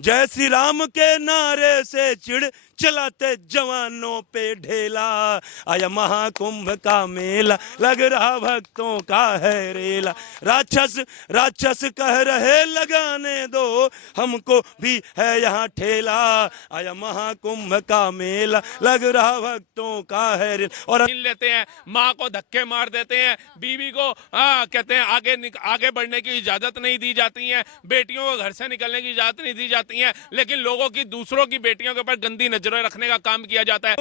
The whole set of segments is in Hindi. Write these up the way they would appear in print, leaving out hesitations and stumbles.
जय श्री राम के नारे से चिढ़ चलाते जवानों पे ढेला। आया महाकुंभ का मेला, लग रहा भक्तों का है रेला। राक्षस राक्षस कह रहे लगाने दो, हमको भी है यहाँ ठेला। आया महाकुंभ का मेला, लग रहा भक्तों का है रेला। और छीन लेते हैं, माँ को धक्के मार देते हैं, बीवी को कहते हैं आगे बढ़ने की इजाजत नहीं दी जाती है, बेटियों को घर से निकलने की इजाजत नहीं दी जाती है, लेकिन लोगों की दूसरों की बेटियों के ऊपर गंदी नजरें रखने का काम किया जाता है।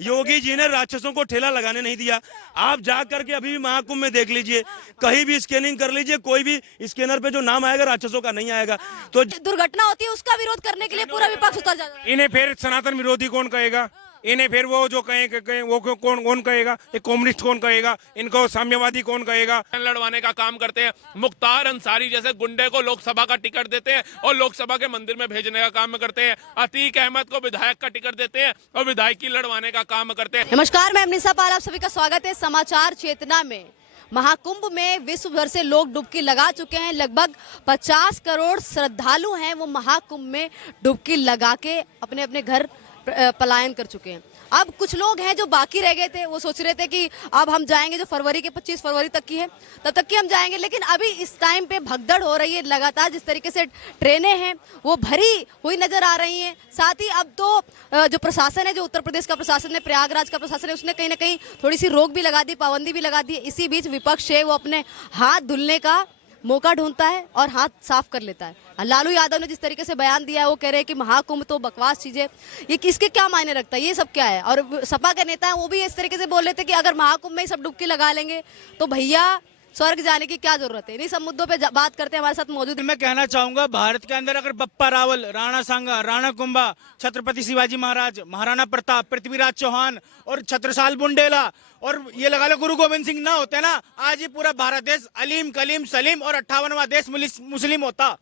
योगी जी ने राक्षसों को ठेला लगाने नहीं दिया। आप जा करके अभी भी महाकुंभ में देख लीजिए, कहीं भी स्कैनिंग कर लीजिए, कोई भी स्कैनर पे जो नाम आएगा राक्षसों का नहीं आएगा। तो दुर्घटना होती है उसका विरोध करने के लिए पूरा विपक्ष उतर जाता है। इन्हें फिर सनातन विरोधी कौन कहेगा? इन्हें फिर वो जो कहें वो कौन कहेगा? एक कम्युनिस्ट कौन कहेगा? इनको साम्यवादी कौन कहेगा? लड़वाने का काम करते हैं। मुख्तार अंसारी जैसे गुंडे को लोकसभा का टिकट देते हैं और लोकसभा के मंदिर में भेजने का काम करते हैं। अतीक अहमद को विधायक का टिकट देते हैं और विधायकी लड़वाने का काम करते हैं। नमस्कार, मैं अमनीसा पाल, आप सभी का स्वागत है समाचार चेतना में। महाकुंभ में विश्व भर से लोग डुबकी लगा चुके हैं। लगभग 50 करोड़ श्रद्धालु हैं, वो महाकुंभ में डुबकी लगा के अपने अपने घर पलायन कर चुके हैं। अब कुछ लोग हैं जो बाकी रह गए थे, वो सोच रहे थे कि अब हम जाएंगे, जो फरवरी के 25 फरवरी तक की है तब तक की हम जाएंगे, लेकिन अभी इस टाइम पे भगदड़ हो रही है। लगातार जिस तरीके से ट्रेनें हैं वो भरी हुई नजर आ रही हैं। साथ ही अब तो जो प्रशासन है, जो उत्तर प्रदेश का प्रशासन है, प्रयागराज का प्रशासन है, उसने कहीं ना कहीं थोड़ी सी रोक भी लगा दी, पाबंदी भी लगा दी। इसी बीच विपक्ष है वो अपने हाथ धुलने का मौका ढूंढता है और हाथ साफ कर लेता है। लालू यादव ने जिस तरीके से बयान दिया है, वो कह रहे हैं कि महाकुंभ तो बकवास चीज है, ये किसके क्या मायने रखता है, ये सब क्या है। और सपा के नेता हैं वो भी इस तरीके से बोल रहे थे कि अगर महाकुंभ में सब डुबकी लगा लेंगे तो भैया स्वर्ग जाने की क्या जरूरत है। इन्हीं सब मुद्दों पे बात करते हैं, हमारे साथ मौजूद। मैं कहना चाहूंगा, भारत के अंदर अगर बप्पा रावल, राणा सांगा, राणा कुंभा, छत्रपति शिवाजी महाराज, महाराणा प्रताप, पृथ्वीराज चौहान और छत्रसाल बुंडेला और ये लगा लो गुरु गोविंद सिंह ना होते ना, आज ही पूरा भारत देश अलीम कलीम सलीम और 58वां देश मुस्लिम होता।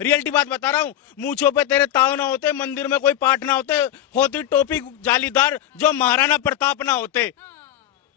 रियलिटी बात बता रहा हूँ। मूंछों पे तेरे ताव ना होते, मंदिर में कोई पाठ ना होती टोपी जालीदार जो महाराणा प्रताप ना होते।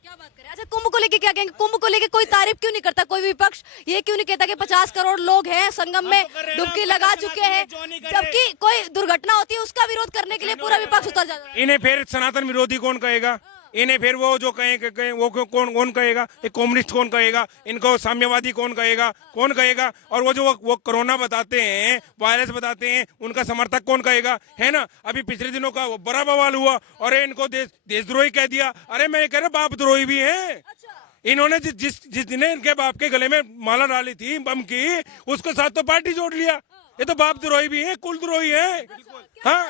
क्या बात करें। अच्छा, कुंभ को लेके क्या कहेंगे? कुंभ को लेके कोई तारीफ क्यों नहीं करता? कोई विपक्ष ये क्यों नहीं कहता कि 50 करोड़ लोग हैं संगम में डुबकी लगा चुके हैं, जबकि कोई दुर्घटना होती है उसका विरोध करने के लिए पूरा विपक्ष उतर जाता है। इन्हें फिर सनातन विरोधी कौन कहेगा? इन्हें फिर वो जो कहें वो कौन कहेगा? एक कम्युनिस्ट कौन कहेगा? इनको साम्यवादी कौन कहेगा? और वो जो वो कोरोना बताते हैं, वायरस बताते हैं, उनका समर्थक कौन कहेगा? है ना, अभी पिछले दिनों का वो बड़ा बवाल हुआ और इनको देशद्रोही कह दिया। अरे मैं कह रहा बाप द्रोही भी है। इन्होंने जिस दिन इनके बाप के गले में माला डाली थी बम की, उसके साथ तो पार्टी जोड़ लिया। ये तो बाप द्रोही भी है, कुल द्रोही है। हाँ,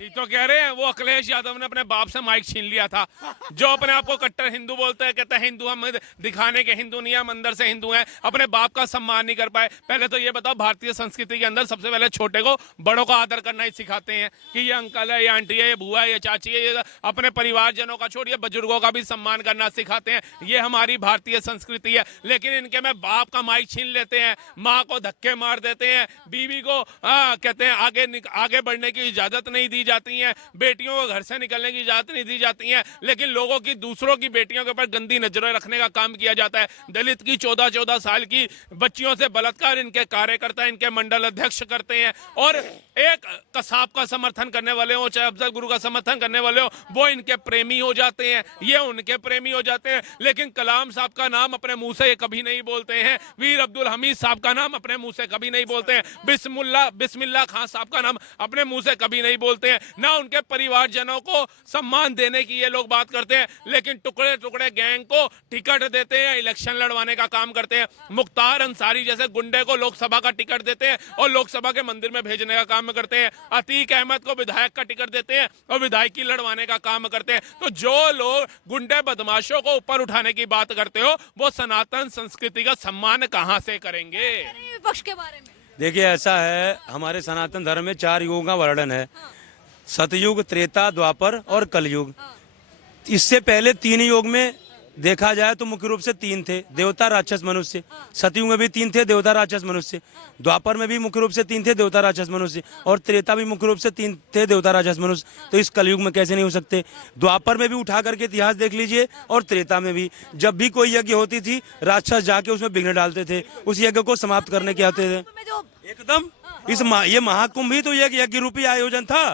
ये तो कह रहे हैं वो अखिलेश यादव ने अपने बाप से माइक छीन लिया था, जो अपने आप को कट्टर हिंदू बोलते हैं, कहते हैं हिंदू हम दिखाने के हिंदू नहीं, हम अंदर से हिंदू हैं, अपने बाप का सम्मान नहीं कर पाए। पहले तो ये बताओ, भारतीय संस्कृति के अंदर सबसे पहले छोटे को बड़ों का आदर करना ही सिखाते हैं कि ये अंकल है, ये आंटी है, ये बुआ है, ये चाची है। ये अपने परिवारजनों का छोड़िए, बुजुर्गों का भी सम्मान करना सिखाते हैं। ये हमारी भारतीय संस्कृति है। लेकिन इनके में बाप का माइक छीन लेते हैं, माँ को धक्के मार देते हैं, बीवी को कहते हैं आगे बढ़ने की इजाजत नहीं दी जाती है, बेटियों को घर से निकलने की इजाजत नहीं दी जाती है, लेकिन लोगों की दूसरों की बेटियों के ऊपर गंदी नजरें रखने का काम किया जाता है। दलित की 14-14 साल की बच्चियों से बलात्कार इनके कार्यकर्ता, इनके मंडल अध्यक्ष करते हैं। और एक कसाब का समर्थन करने वाले हो, चाहे अफजल गुरु का समर्थन करने वाले हो, वो इनके प्रेमी हो जाते हैं, ये उनके प्रेमी हो जाते हैं। लेकिन कलाम साहब का नाम अपने मुंह से कभी नहीं बोलते हैं, वीर अब्दुल हमीद साहब का नाम अपने मुंह से कभी नहीं बोलते हैं, बिस्मिल्लाह खान साहब का नाम अपने मुंह से कभी नहीं बोलते हैं, ना उनके परिवारजनों को सम्मान देने की ये लोग बात करते हैं। लेकिन टुकड़े टुकड़े गैंग को टिकट देते हैं, इलेक्शन लड़वाने का काम करते हैं। मुख्तार अंसारी जैसे गुंडे को लोकसभा का टिकट देते हैं और लोकसभा के मंदिर में भेजने का काम करते हैं। अतीक अहमद को विधायक का टिकट देते हैं और विधायकी लड़वाने का काम करते हैं। तो जो लोग गुंडे बदमाशों को ऊपर उठाने की बात करते हो, वो सनातन संस्कृति का सम्मान कहां से करेंगे? विपक्ष के बारे में देखिए, ऐसा है, हमारे सनातन धर्म में 4 युगों का वर्णन है। सतयुग, त्रेता, द्वापर और कलयुग। इससे पहले 3 युग में देखा जाए तो मुख्य रूप से 3 थे, देवता, राक्षस, मनुष्य। सतयुग में भी 3 थे, देवता, राक्षस, मनुष्य। द्वापर में भी मुख्य रूप से 3 थे, देवता, राक्षस, मनुष्य। और त्रेता भी मुख्य रूप से 3 थे, देवता, राक्षस, मनुष्य। तो इस कलयुग में कैसे नहीं हो सकते? द्वापर में भी उठा करके इतिहास देख लीजिए, और त्रेता में भी जब भी कोई यज्ञ होती थी, राक्षस जाके उसमें विघ्न डालते थे, उस यज्ञ को समाप्त करने के आते थे। एकदम ये महाकुंभ ही तो एक यज्ञ रूपी आयोजन था।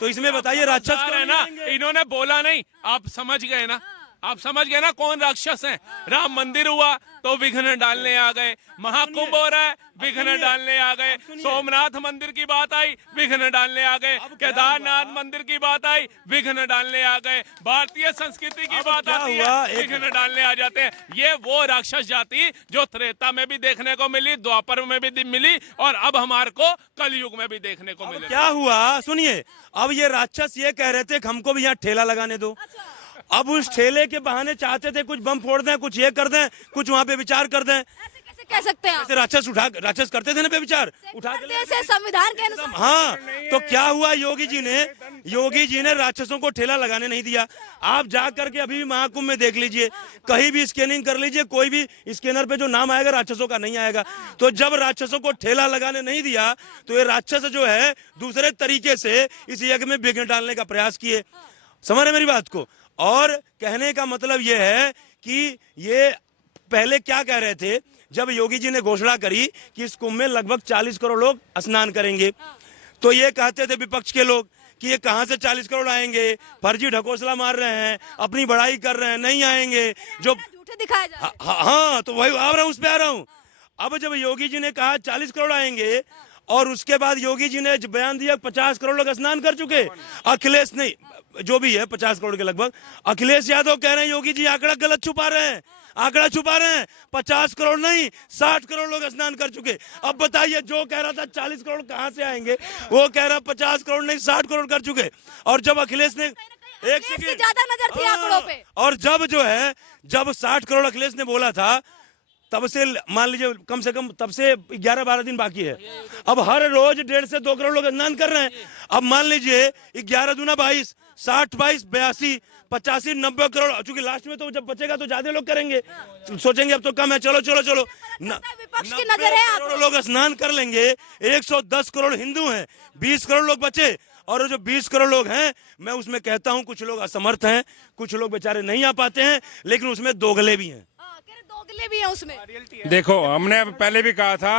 तो इसमें बताइए राक्षस समझदार है ना, इन्होंने बोला नहीं, आप समझ गए ना, आप समझ गए ना कौन राक्षस हैं। राम मंदिर हुआ तो विघ्न डालने आ गए, महाकुंभ हो रहा है विघ्न डालने आ गए, सोमनाथ मंदिर की बात आई विघ्न डालने आ गए, केदारनाथ मंदिर की बात आई विघ्न डालने आ गए, भारतीय संस्कृति की बात क्या आती हुआ? है विघ्न डालने आ जाते हैं। ये वो राक्षस जाति जो त्रेता में भी देखने को मिली, द्वापर में भी मिली, और अब हमारे को कलयुग में भी देखने को मिले। क्या हुआ सुनिए, अब ये राक्षस ये कह रहे थे कि हमको भी यहाँ ठेला लगाने दो। अब उस ठेले के बहाने चाहते थे कुछ बम फोड़ दें, कुछ ये कर दें, कुछ वहाँ पे विचार कर दें। ऐसे कैसे कह सकते हैं आप? ऐसे राक्षस करते थे ना पे विचार उठा के करते हैं संविधान के अनुसार। हाँ, तो क्या हुआ, योगी जी ने राक्षसों को ठेला लगाने नहीं दिया। आप जा करके अभी भी महाकुंभ में देख लीजिए, कहीं भी स्कैनिंग कर लीजिए, कोई भी स्कैनर पे जो नाम आएगा राक्षसों का नहीं आएगा। तो जब राक्षसों को ठेला लगाने नहीं दिया तो ये राक्षस जो है दूसरे तरीके से इस यज्ञ में विघ्न डालने का प्रयास किए। समझ रहे मेरी बात को? और कहने का मतलब यह है कि ये पहले क्या कह रहे थे, जब योगी जी ने घोषणा करी कि इस कुंभ में लगभग 40 करोड़ लोग स्नान करेंगे, तो ये कहते थे विपक्ष के लोग कि ये कहां से 40 करोड़ आएंगे, फर्जी ढकोसला मार रहे हैं, अपनी बड़ाई कर रहे हैं, नहीं आएंगे। जो झूठे दिखाए जा रहे हैं। हाँ, तो वही आ रहा हूं, उस पे आ रहा हूं। अब जब योगी जी ने कहा 40 करोड़ आएंगे, और उसके बाद योगी जी ने बयान दिया 50 करोड़ लोग स्नान कर चुके, अखिलेश नहीं, जो भी है 50 करोड़ के लगभग, अखिलेश यादव कह रहे हैं योगी जी आंकड़ा गलत छुपा रहे हैं, आंकड़ा छुपा रहे हैं, 50 करोड़ नहीं 60 करोड़ लोग स्नान कर चुके। अब बताइए, जो कह रहा था 40 करोड़ कहां से आएंगे, वो कह रहा 50 करोड़ नहीं 60 करोड़ कर चुके। और जब अखिलेश ने अखिलेश की ज्यादा नजर थी आंकड़ों पे। और जब 60 करोड़ अखिलेश ने बोला था, तब से मान लीजिए कम से कम तब से 11-12 दिन बाकी है। अब हर रोज 1.5 से 2 करोड़ लोग स्नान कर रहे हैं। अब मान लीजिए 11 दूना 22, 60 22 82 85 90 करोड़, चूंकि लास्ट में तो जब बचेगा तो ज्यादा लोग करेंगे, सोचेंगे अब तो कम है, चलो चलो चलो, विपक्ष की नजर है आप। करोड़ लोग स्नान कर लेंगे, 110 करोड़ हिंदू हैं, 20 करोड़ लोग बचे। और जो 20 करोड़ लोग हैं, मैं उसमें कहता हूं कुछ लोग असमर्थ हैं, कुछ लोग बेचारे नहीं आ पाते हैं, लेकिन उसमें दोगले भी हैं। दोगले भी हैं उसमें। देखो, हमने पहले भी कहा था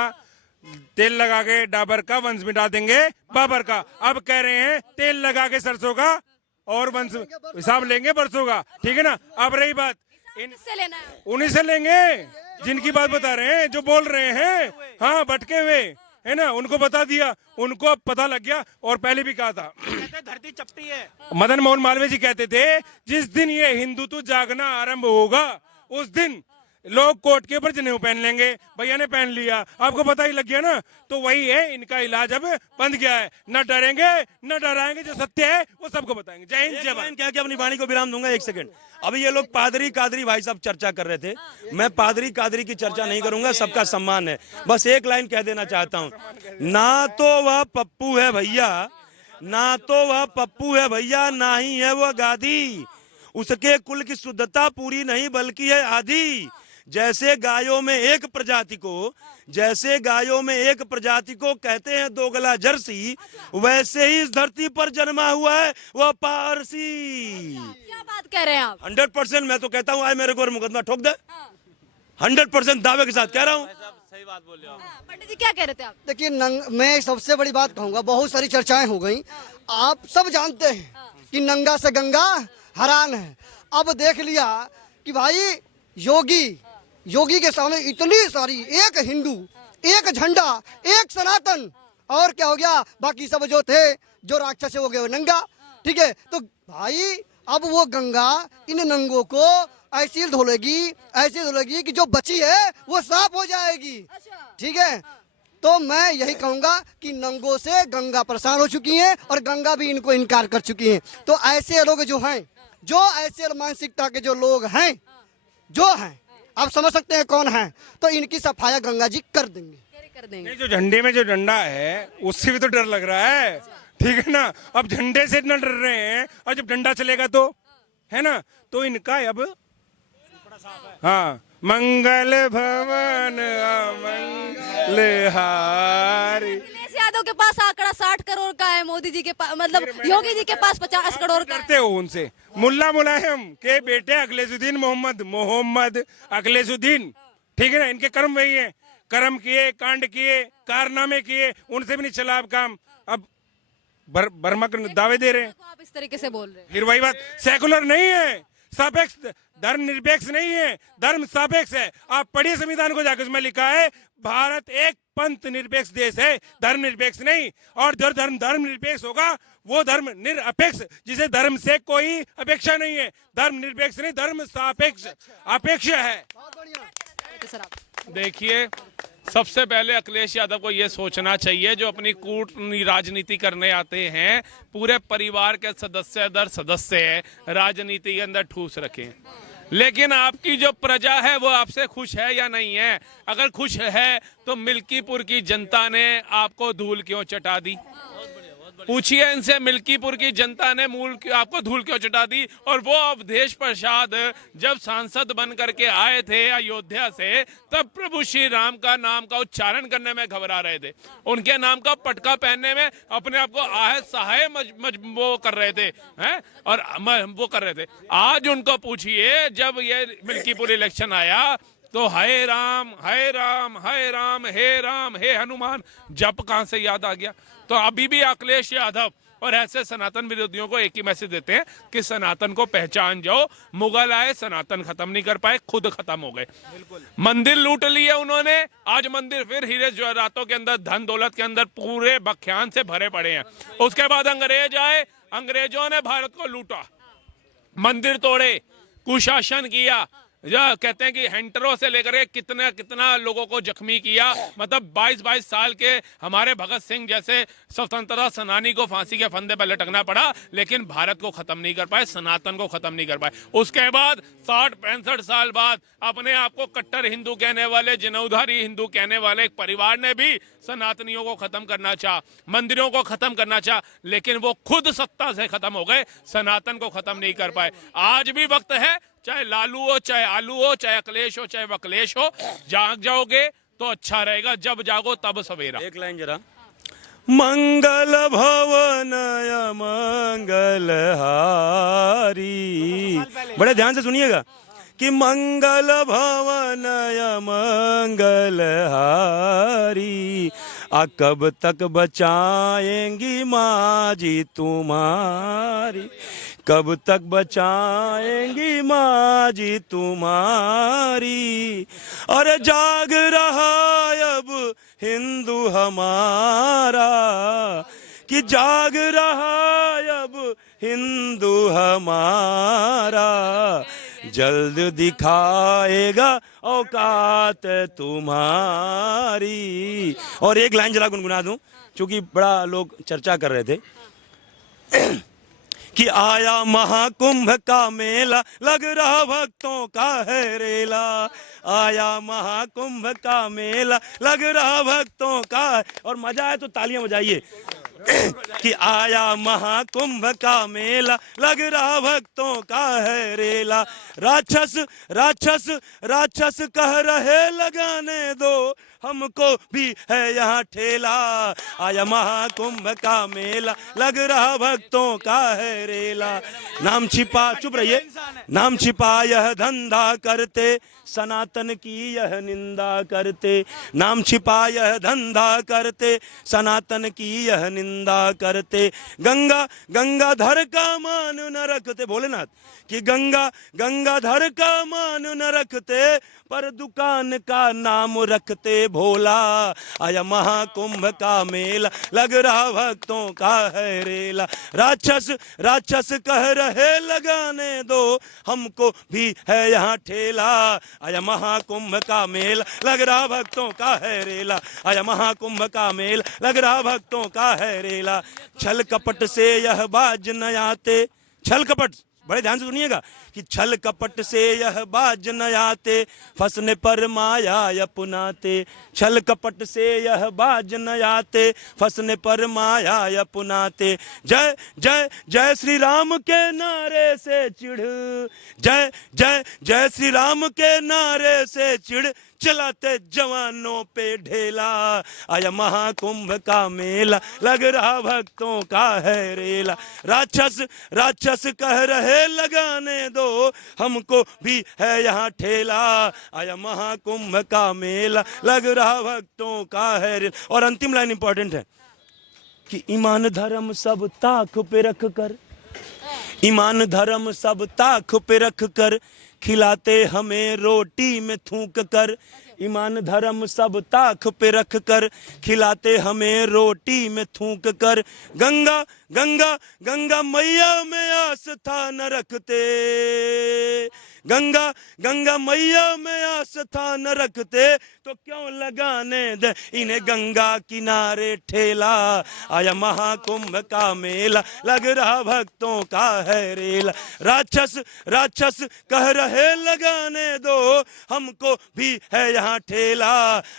तेल लगा के डाबर का वंश मिटा देंगे बाबर का। अब कह रहे हैं तेल लगा के सरसों का और वंश हिसाब लेंगे बरसों का। ठीक है ना? अब रही बात, से लेना है, उन्हीं से लेंगे जिनकी बात बता रहे हैं, जो बोल रहे हैं, हाँ भटके हुए है ना, उनको बता दिया, उनको अब पता लग गया। और पहले भी कहा था, धरती चपटी है। मदन मोहन मालवीय जी कहते थे, जिस दिन ये हिंदुत्व जागना आरंभ होगा उस दिन लोग कोट के ऊपर जनेऊ पहन लेंगे। भैया ने पहन लिया, आपको पता ही लग गया ना। तो वही है, इनका इलाज अब बंद गया है। न डरेंगे न डराएंगे, जो सत्य है वो सबको बताएंगे। जय हिंद, जय भारत। क्या क्या अपनी वाणी को विराम दूंगा, 1 सेकंड। अभी ये लोग पादरी कादरी भाई साहब चर्चा कर रहे थे, मैं पादरी कादरी की चर्चा नहीं करूंगा, सबका सम्मान है। बस एक लाइन कह देना चाहता हूँ, ना तो वह पप्पू है भैया, ना तो वह पप्पू है भैया, ना ही है वह गादी, उसके कुल की शुद्धता पूरी नहीं बल्कि है आधी। जैसे गायों में एक प्रजाति को कहते हैं दोगला जर्सी, वैसे ही इस धरती पर जन्मा हुआ है वह पारसी। क्या बात कह रहे हैं आप? 100% मैं तो कहता हूँ, आए मेरे को मुकदमा ठोक दे, 100% दावे के साथ कह रहा हूँ। सही बात बोल रहे हो। पंडित जी क्या कह रहे थे आप? देखिए, मैं सबसे बड़ी बात कहूंगा, बहुत सारी चर्चाएं हो गई, आप सब जानते हैं कि नंगा से गंगा हरान है। अब देख लिया कि भाई योगी के सामने इतनी सारी, एक हिंदू, एक झंडा, एक सनातन, और क्या हो गया, बाकी सब जो थे, जो राक्षस हो गए वो नंगा। ठीक है, तो भाई अब वो गंगा इन नंगों को ऐसी धुलेगी कि जो बची है वो साफ हो जाएगी। ठीक है, तो मैं यही कहूंगा कि नंगों से गंगा परेशान हो चुकी है और गंगा भी इनको इनकार कर चुकी है। तो ऐसे लोग जो हैं, जो ऐसे मानसिकता के जो लोग हैं, जो हैं, आप समझ सकते हैं कौन है, तो इनकी सफाया गंगा जी कर देंगे। नहीं, जो झंडे में जो डंडा है उससे भी तो डर लग रहा है। ठीक है ना? अब झंडे से न डर रहे हैं, और जब डंडा चलेगा तो, है ना, तो इनका अब हाँ, मंगल भवन अमंगल हारी। अखिलेश यादव के पास आंकड़ा 60 करोड़ का है, मोदी जी के पास, मतलब योगी जी के पास 50 करोड़ का है। करते हो उनसे, मुल्ला मुलायम के बेटे अखिलेशुद्दीन मोहम्मद अखिलेशुद्दीन, ठीक है ना, इनके कर्म वही है। कर्म किए, कांड किए, कारनामे किए, उनसे भी नहीं चला अब काम। अब बर्मा के दावे दे रहे हैं। तो आप इस तरीके से बोल रहे हैं। फिर वही बात, सेकुलर नहीं है, सापेक्ष, धर्म निरपेक्ष नहीं है, धर्म सापेक्ष है। आप पढ़िए संविधान को जाकर, उसमें लिखा है भारत एक पंथ निरपेक्ष देश है, धर्म निरपेक्ष नहीं। और जो धर्म निरपेक्ष होगा वो धर्म निरपेक्ष, जिसे धर्म से कोई अपेक्षा नहीं है। धर्म निरपेक्ष नहीं, धर्म सापेक्ष अपेक्ष है। सर आप देखिए, सबसे पहले अखिलेश यादव को यह सोचना चाहिए, जो अपनी कूट राजनीति करने आते हैं, पूरे परिवार के सदस्य दर सदस्य राजनीति के अंदर ठूस रखें। लेकिन आपकी जो प्रजा है वो आपसे खुश है या नहीं है? अगर खुश है तो मिल्कीपुर की जनता ने आपको धूल क्यों चटा दी? पूछिए इनसे, मिल्कीपुर की जनता ने आपको धूल क्यों चटा दी? और वो अवधेश प्रसाद जब सांसद बन करके आए थे अयोध्या से, तब प्रभु श्री राम का नाम का उच्चारण करने में घबरा रहे थे, उनके नाम का पटका पहनने में अपने आप को आहत सहाय वो कर रहे थे हैं, और वो कर रहे थे। आज उनको पूछिए, जब ये मिल्कीपुर इलेक्शन आया तो हाय राम हाय राम हाय राम हे राम हे हनुमान जप कहां से याद आ गया? तो अभी भी अखिलेश यादव और ऐसे सनातन विरोधियों को एक ही मैसेज देते हैं कि सनातन को पहचान जाओ। मुगल आए, सनातन खत्म नहीं कर पाए, खुद खत्म हो गए। मंदिर लूट लिए उन्होंने, आज मंदिर फिर हीरे जवाहरातों के अंदर, धन दौलत के अंदर पूरे बख्यान से भरे पड़े हैं। उसके बाद अंग्रेज आए, अंग्रेजों ने भारत को लूटा, मंदिर तोड़े, कुशासन किया, कहते हैं कि हेंटरों से लेकर के कितना लोगों को जख्मी किया। मतलब 22-22 साल के हमारे भगत सिंह जैसे स्वतंत्रता सेनानी को फांसी के फंदे पर लटकना पड़ा, लेकिन भारत को खत्म नहीं कर पाए, सनातन को खत्म नहीं कर पाए। उसके बाद 60-65 साल बाद अपने आप को कट्टर हिंदू कहने वाले, जिनौधारी हिंदू कहने वाले एक परिवार ने भी सनातनियों को खत्म करना चाहा, मंदिरों को खत्म करना चाहा, लेकिन वो खुद सत्ता से खत्म हो गए, सनातन को खत्म नहीं कर पाए। आज भी वक्त है, चाहे लालू हो, चाहे आलू हो, चाहे अखिलेश हो, चाहे वकलेश हो, जाग जाओगे तो अच्छा रहेगा, जब जागो तब सवेरा। एक लाइन जरा। मंगल भवन मंगल हारी, बड़े ध्यान से सुनिएगा कि मंगल भवन मंगल हारी, आ कब तक बचाएंगी माँ जी तुम्हारी, कब तक बचाएंगी माँ जी तुम्हारी। अरे जाग रहा अब हिंदू हमारा, कि जाग रहा अब हिंदू हमारा, जल्द दिखाएगा औकात तुम्हारी। और एक लाइन जरा गुनगुना दूं, क्योंकि बड़ा लोग चर्चा कर रहे थे कि आया महाकुंभ का मेला, लग रहा भक्तों का है रेला, आया महाकुंभ का मेला, लग रहा भक्तों का है। और मजा आए तो तालियां बजाइए कि आया महाकुंभ का मेला, लग रहा भक्तों का है रेला। राक्षस राक्षस राक्षस कह रहे लगाने दो, हमको भी है यहाँ ठेला, आया महाकुंभ का मेला, लग रहा भक्तों का है रेला। नाम छिपा, चुप रहिए, नाम छिपा यह धंधा करते, सनातन की यह निंदा करते, नाम छिपा यह धंधा करते, सनातन की यह निंदा करते। गंगा गंगाधर का मान न रखते, भोलेनाथ, कि गंगा गंगाधर का मान न रखते, पर दुकान का नाम रखते भोला, आया महाकुंभ का मेला, लग रहा भक्तों का है रेला। राक्षस राक्षस कह रहे लगाने दो, हमको भी है यहाँ ठेला, आया महाकुंभ का मेला, लग रहा भक्तों का है रेला, आया महाकुंभ का मेला, लग रहा भक्तों का है रेला। छल कपट से यह बाज न आते, छल कपट, बड़े ध्यान से सुनिएगा, कि छल कपट से यह बाज न आते, फंसने पर माया अपनाते, छल कपट से यह बाज न आते, फंसने पर माया अपनाते। जय जय जय श्री राम के नारे से चिढ़, जय जय जय श्री राम के नारे से चिढ़, चलाते जवानों पे ढेला। आया महाकुंभ का मेला, लग रहा भक्तों का है रेला। राक्षस राक्षस कह रहे लगाने दो, हमको भी है यहाँ ठेला। आया महाकुंभ का मेला, लग रहा भक्तों का है रेला। और अंतिम लाइन इंपॉर्टेंट है कि ईमान धर्म सब ताक पे रख कर, ईमान धर्म सब ताक पे रख कर, खिलाते हमें रोटी में थूक कर। ईमान धर्म सब ताक पे रख कर, खिलाते हमें रोटी में थूक कर। गंगा गंगा गंगा मैया में आस्था न रखते, गंगा गंगा मैया में आस्था न रखते, तो क्यों लगाने दे इन्हें गंगा किनारे ठेला। आया महाकुंभ का मेला, लग रहा भक्तों का है रेला। राक्षस राक्षस कह रहे लगाने दो, हमको भी है यहाँ ठेला।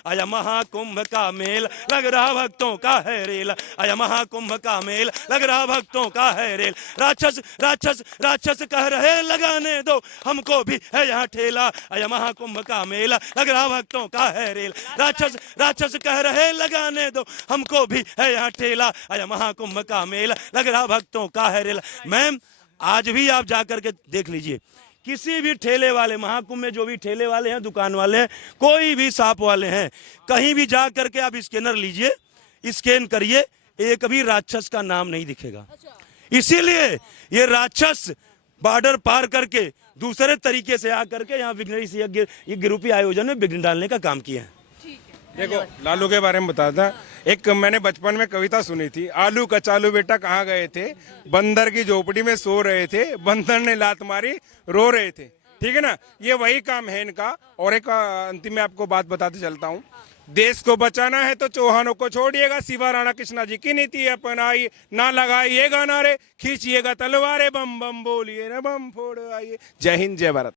आया महाकुंभ का मेला, लग रहा भक्तों का है रेला। आया महाकुंभ का मेला, लग रहा भक्तों का है रेल। राक्षस राक्षस राक्षस कह रहे लगाने दो, हमको भी है यहाँ ठेला। आया महाकुंभ का मेला, लग रहा भक्तों का है रेल। राक्षस राक्षस कह रहे लगाने दो, हमको भी है यहाँ ठेला। आया महाकुंभ का मेला, लग रहा भक्तों का है रेल। मैम आज भी आप जाकर के देख लीजिए, किसी भी ठेले वाले, महाकुंभ में जो भी ठेले वाले हैं, दुकान वाले हैं, कोई भी शॉप वाले हैं, कहीं भी जा करके आप स्कैनर लीजिए, स्कैन करिए, एक भी राक्षस का नाम नहीं दिखेगा। इसीलिए ये राक्षस बॉर्डर पार करके दूसरे तरीके से आकर के यहाँ विघ्न से यज्ञ रूपी आयोजन में विघ्न डालने का काम किया है। देखो लालू के बारे में बताता, एक मैंने बचपन में कविता सुनी थी, आलू कचालू बेटा कहाँ गए थे, बंदर की झोपड़ी में सो रहे थे, बंदर ने लात मारी रो रहे थे। ठीक है ना, ये वही काम है इनका। और एक अंतिम में आपको बात बताते चलता हूँ, देश को बचाना है तो चौहानों को छोड़िएगा, शिवा राणा कृष्णा जी की नीति अपनाइए, ना लगाइएगा नारे, खींचिएगा तलवारें, बम बम बोलिए ना बम फोड़ आइए। जय हिंद जय भारत।